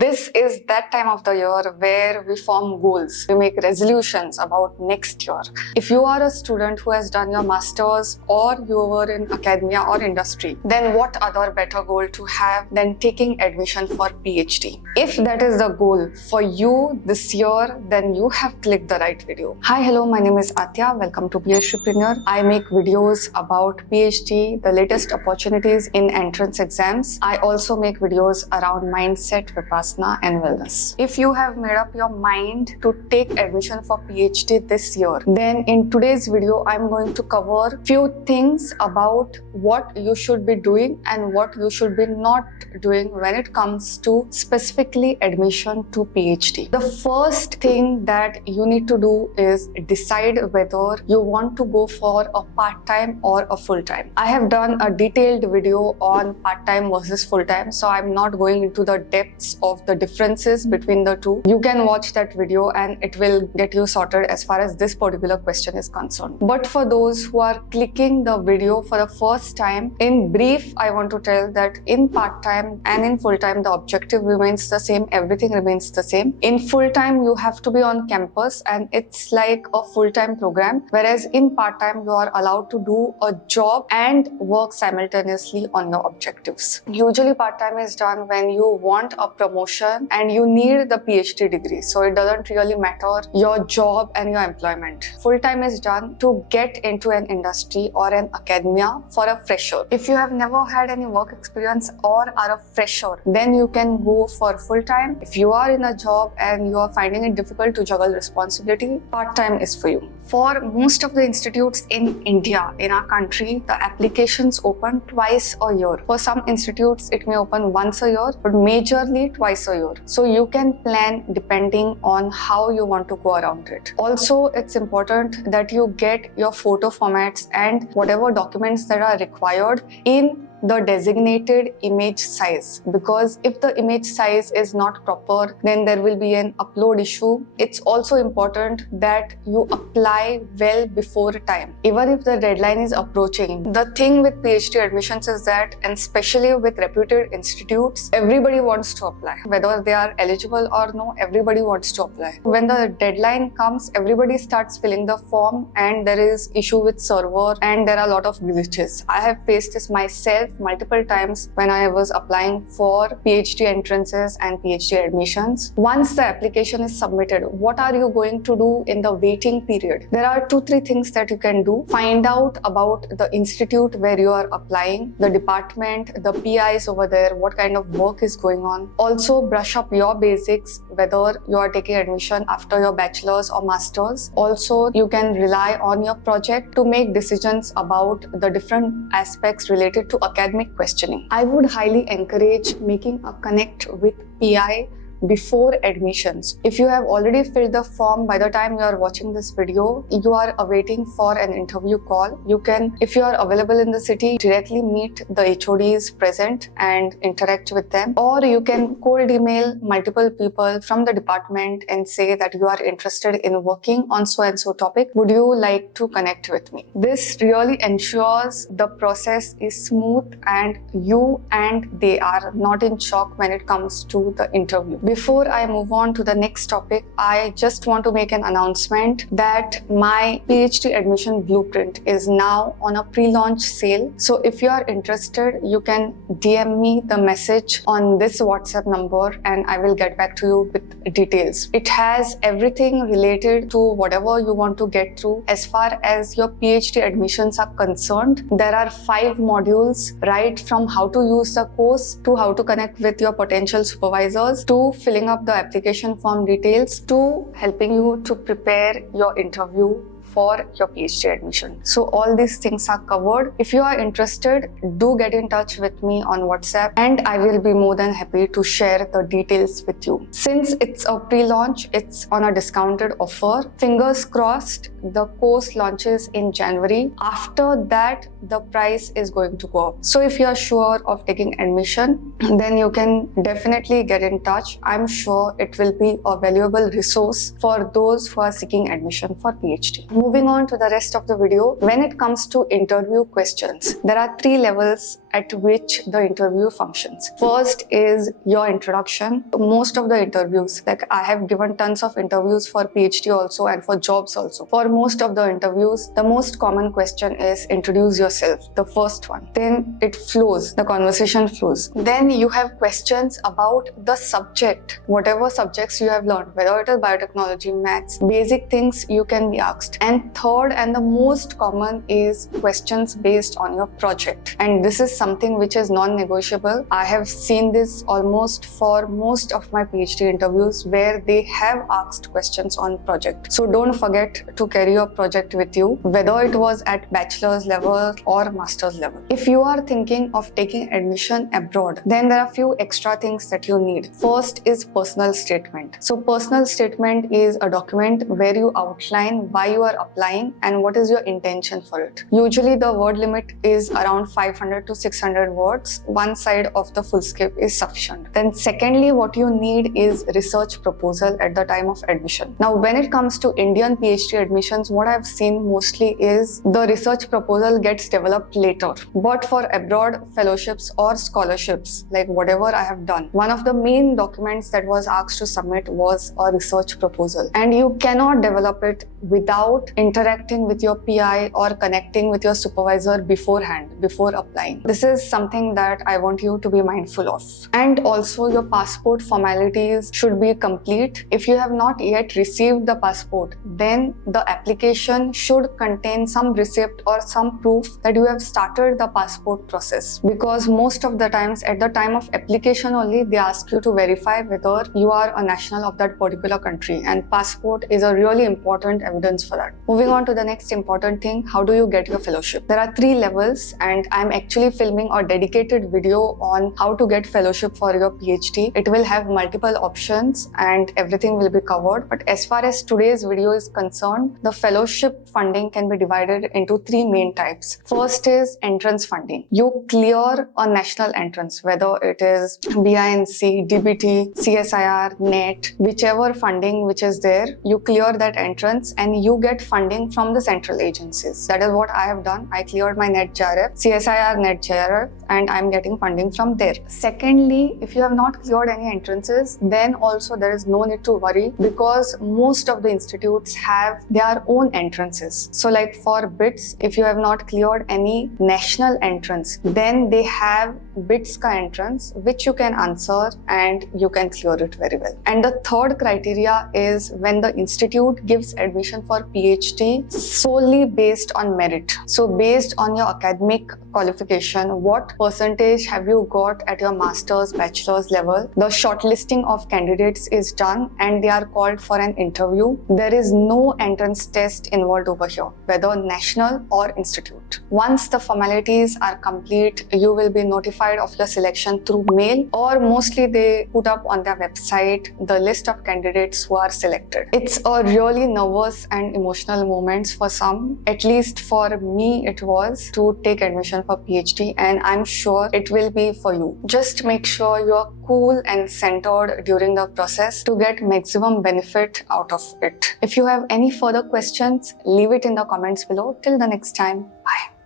This is that time of the year where we form goals. We make resolutions about next year. If you are a student who has done your masters or you were in academia or industry, then what other better goal to have than taking admission for PhD? If that is the goal for you this year, then you have clicked the right video. Hi, hello, my name is Aatiya. Welcome to PhDpreneur. I make videos about PhD, the latest opportunities in entrance exams. I also make videos around mindset, vipassana and wellness. If you have made up your mind to take admission for PhD this year, then in today's video, I'm going to cover few things about what you should be doing and what you should be not doing when it comes to specifically admission to PhD. The first thing that you need to do is decide whether you want to go for a part-time or a full-time. I have done a detailed video on part-time versus full-time, so I'm not going into the depths of the differences between the two. You can watch that video and it will get you sorted as far as this particular question is concerned. But for those who are clicking the video for the first time, in brief, I want to tell that in part-time and in full-time, the objective remains the same, everything remains the same. In full-time, you have to be on campus and it's like a full-time program, whereas in part-time, you are allowed to do a job and work simultaneously on your objectives. Usually, part-time is done when you want a promotion and you need the PhD degree, so it doesn't really matter your job and your employment. Full-time is done to get into an industry or an academia for a fresher. If you have never had any work experience or are a fresher, then you can go for full-time. If you are in a job and you are finding it difficult to juggle responsibility, part-time is for you. For most of the institutes in India, in our country, the applications open twice a year. For some institutes, it may open once a year, but majorly twice a year. So you can plan depending on how you want to go around it. Also, it's important that you get your photo formats and whatever documents that are required in the designated image size, because if the image size is not proper, then there will be an upload issue. It's also important that you apply well before time, even if the deadline is approaching. The thing with PhD admissions is that, and especially with reputed institutes, everybody wants to apply. Whether they are eligible or no, everybody wants to apply. When the deadline comes, everybody starts filling the form and there is issue with server and there are a lot of glitches. I have faced this myself multiple times when I was applying for PhD entrances and PhD admissions. Once the application is submitted, what are you going to do in the waiting period? There are 2-3 things that you can do. Find out about the institute where you are applying, the department, the PIs over there, what kind of work is going on. Also brush up your basics, whether you are taking admission after your bachelor's or master's. Also, you can rely on your project to make decisions about the different aspects related to academic questioning. I would highly encourage making a connect with PI before admissions. If you have already filled the form by the time you are watching this video, you are awaiting for an interview call. You can, if you are available in the city, directly meet the HODs present and interact with them. Or you can cold email multiple people from the department and say that you are interested in working on so and so topic. Would you like to connect with me? This really ensures the process is smooth and you and they are not in shock when it comes to the interview. Before I move on to the next topic, I just want to make an announcement that my PhD admission blueprint is now on a pre-launch sale. So if you are interested, you can DM me the message on this WhatsApp number and I will get back to you with details. It has everything related to whatever you want to get through. As far as your PhD admissions are concerned, there are 5 modules, right from how to use the course to how to connect with your potential supervisors to filling up the application form details to helping you to prepare your interview for your PhD admission. So all these things are covered. If you are interested, do get in touch with me on WhatsApp and I will be more than happy to share the details with you. Since it's a pre-launch, it's on a discounted offer. Fingers crossed, the course launches in January. After that, the price is going to go up. So if you are sure of taking admission, then you can definitely get in touch. I'm sure it will be a valuable resource for those who are seeking admission for PhD. moving on to the rest of the video, when it comes to interview questions, there are 3 levels at which the interview functions. First is your introduction. Most of the interviews, like I have given tons of interviews for PhD also and for jobs also. For most of the interviews, the most common question is introduce yourself, the first one. Then it flows, the conversation flows. Then you have questions about the subject, whatever subjects you have learned, whether it is biotechnology, maths, basic things you can be asked. And third and the most common is questions based on your project. And this is something which is non-negotiable. I have seen this almost for most of my PhD interviews where they have asked questions on project. So don't forget to carry your project with you, whether it was at bachelor's level or master's level. If you are thinking of taking admission abroad, then there are a few extra things that you need. First is personal statement. So personal statement is a document where you outline why you are applying and what is your intention for it. Usually the word limit is around 500 to 600 words. One side of the full script is sufficient. Then secondly, what you need is research proposal at the time of admission. Now, when it comes to Indian PhD admissions, what I've seen mostly is the research proposal gets developed later. But for abroad fellowships or scholarships, like whatever I have done, one of the main documents that was asked to submit was a research proposal. And you cannot develop it without interacting with your PI or connecting with your supervisor beforehand, before applying. This is something that I want you to be mindful of. And also your passport formalities should be complete. If you have not yet received the passport, then the application should contain some receipt or some proof that you have started the passport process. Because most of the times at the time of application only, they ask you to verify whether you are a national of that particular country, and passport is a really important evidence for that. Moving on to the next important thing, how do you get your fellowship? There are 3 levels, and I'm actually filming a dedicated video on how to get fellowship for your PhD. It will have multiple options and everything will be covered. But as far as today's video is concerned, the fellowship funding can be divided into 3 main types. First is entrance funding. You clear a national entrance, whether it is BINC, DBT, CSIR, NET, whichever funding which is there, you clear that entrance and you get funding from the central agencies. That is what I have done. I cleared my NET JRF, CSIR NET JRF, and I'm getting funding from there. Secondly, if you have not cleared any entrances, then also there is no need to worry because most of the institutes have their own entrances. So like for BITS, if you have not cleared any national entrance, then they have BITS ka entrance which you can answer and you can clear it very well. And the third criteria is when the institute gives admission for PhD solely based on merit. So based on your academic qualification, what percentage have you got at your master's, bachelor's level? The shortlisting of candidates is done and they are called for an interview. There is no entrance test involved over here, whether national or institute. Once the formalities are complete, you will be notified of your selection through mail, or mostly they put up on their website the list of candidates who are selected. It's a really nervous and emotional moments for some. At least for me it was to take admission for PhD, and I'm sure it will be for you. Just make sure you're cool and centered during the process to get maximum benefit out of it. If you have any further questions, leave it in the comments below. Till the next time, bye.